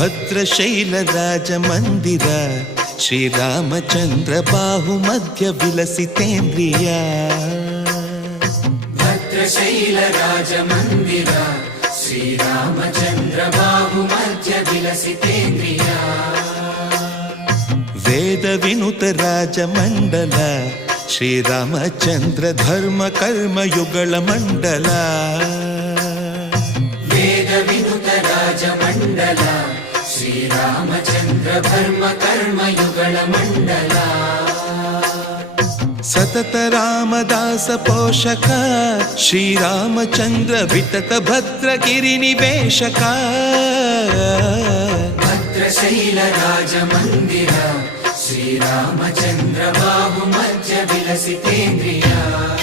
ಭದ್ರಶೈಲ ರಾಜ ಮಂದಿರ ಶ್ರೀರಾಮಚಂದ್ರ ಬಾಹು ಮಧ್ಯ ವಿಲಸಿತೇಂದ್ರಿಯ ಭದ್ರಶೈಲ ರಾಜ ಮಂದಿರ ಶ್ರೀರಾಮಚಂದ್ರ ಬಾಹು ಮಧ್ಯ ವಿಲಸಿತೇಂದ್ರಿಯ ವೇದ ವಿನುತ ರಾಜ ಮಂಡಲ ಶ್ರೀರಾಮಚಂದ್ರ ಧರ್ಮ ಕರ್ಮ ಯುಗಳ ಮಂಡಲ ವೇದ ವಿನುತ ರಾಜ ಮಂಡಲ ಶ್ರೀರಾಮಚಂದ್ರ ಧರ್ಮ ಕರ್ಮ ಯುಗಳ ಮಂಡಲ ಸತತ ರಾಮದಾಸ ಪೋಷಕ ಶ್ರೀರಾಮಚಂದ್ರ ವಿತತ ಭದ್ರಗಿರಿ ನಿವೇಶಕ ಭದ್ರಶೈಲ ರಾಜ ಮಂದಿರ ಶ್ರೀರಾಮಚಂದ್ರ ಬಾಹು ಮಧ್ಯ ವಿಲಸಿತೇಂದ್ರಿಯ